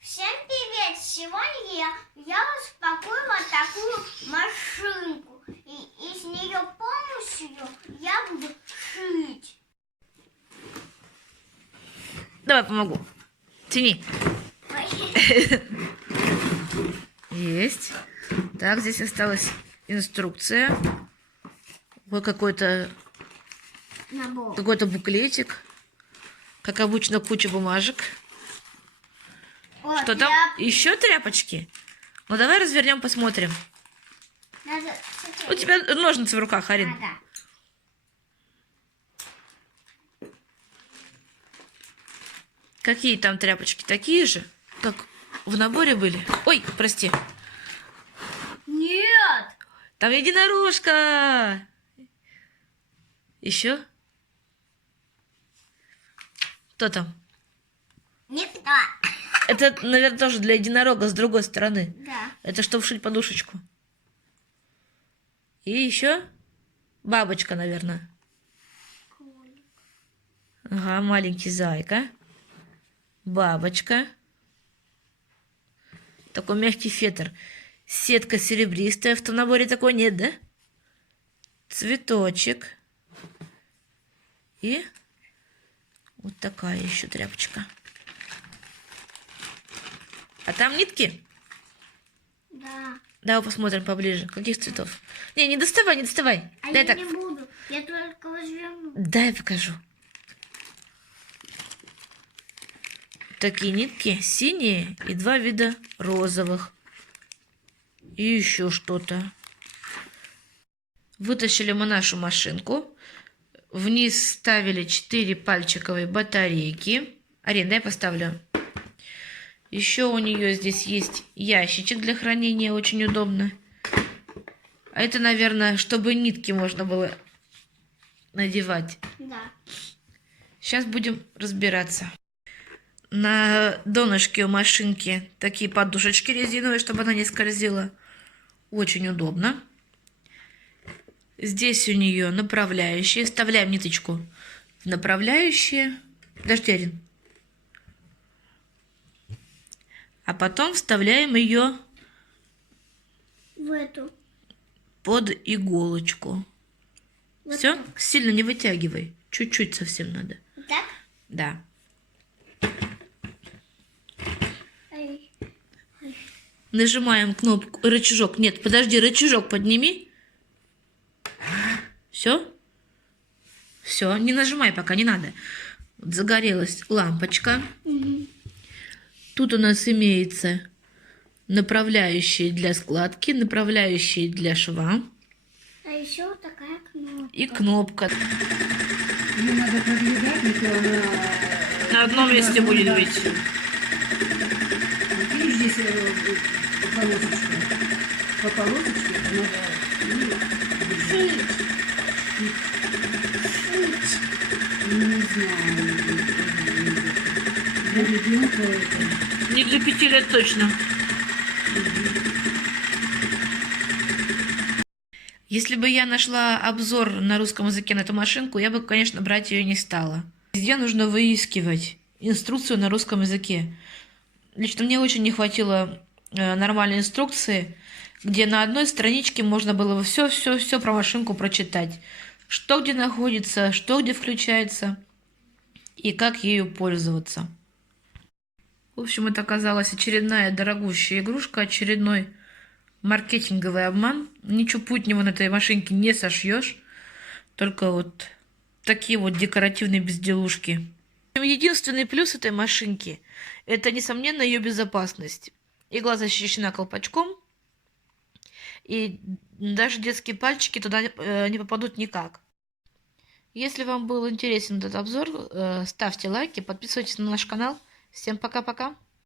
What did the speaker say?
Всем привет! Сегодня я распакую вот такую машинку. И с нее помощью я буду шить. Давай помогу. Тяни. Есть. Так, здесь осталась инструкция. Вот какой-то буклетик. Как обычно, куча бумажек. Вот, Что там? Еще тряпочки? Ну, давай развернем, посмотрим. Надо... У тебя ножницы в руках, Арин. Да. Какие там тряпочки? Такие же, как в наборе были? Ой, прости. Нет! Там единорожка. Еще? Кто там? Никто. Это, наверное, тоже для единорога с другой стороны. Да. Это чтобы вшить подушечку. И еще бабочка, наверное. Ага, маленький зайка. Бабочка. Такой мягкий фетр. Сетка серебристая. В том наборе такой нет, да? Цветочек. И вот такая еще тряпочка. А там нитки? Да. Давай посмотрим поближе. Каких цветов? Не доставай, не доставай. А Дай я так. не буду. Я только возьму. Дай покажу. Такие нитки синие и два вида розовых. И еще что-то. Вытащили мы нашу машинку. Вниз ставили 4 пальчиковые батарейки. Арин, дай поставлю. Еще у нее здесь есть ящичек для хранения, очень удобно. А это, наверное, чтобы нитки можно было надевать. Да. Сейчас будем разбираться. На донышке у машинки такие подушечки резиновые, чтобы она не скользила. Очень удобно. Здесь у нее направляющие. Вставляем ниточку в направляющие. Подожди, Арин. А потом вставляем ее В эту. под иголочку. Вот Все? так. Сильно не вытягивай. Чуть-чуть совсем надо. Так? Да. Ай. Нажимаем кнопку, рычажок. Нет, подожди, рычажок подними. Все? Все, не нажимай пока, не надо. Вот загорелась лампочка. Угу. Тут у нас имеется направляющие для складки, направляющие для шва А еще вот такая кнопка. и кнопка. Ее надо продвигать, и то она... На одном месте будет быть. Видишь, здесь полосочка. По полосочке надо... Шить. Шить. Не знаю. Для ребенка это... Не для 5 лет точно. Если бы я нашла обзор на русском языке на эту машинку, я бы, конечно, брать ее не стала. Везде нужно выискивать инструкцию на русском языке. Лично мне очень не хватило нормальной инструкции, где на одной страничке можно было все про машинку прочитать. Что где находится, что где включается и как ею пользоваться. В общем, это оказалась очередная дорогущая игрушка, очередной маркетинговый обман. Ничего путнего на этой машинке не сошьешь. Только вот такие вот декоративные безделушки. Единственный плюс этой машинки – это, несомненно, ее безопасность. Игла защищена колпачком, и даже детские пальчики туда не попадут никак. Если вам был интересен этот обзор, ставьте лайки, подписывайтесь на наш канал. Всем пока-пока!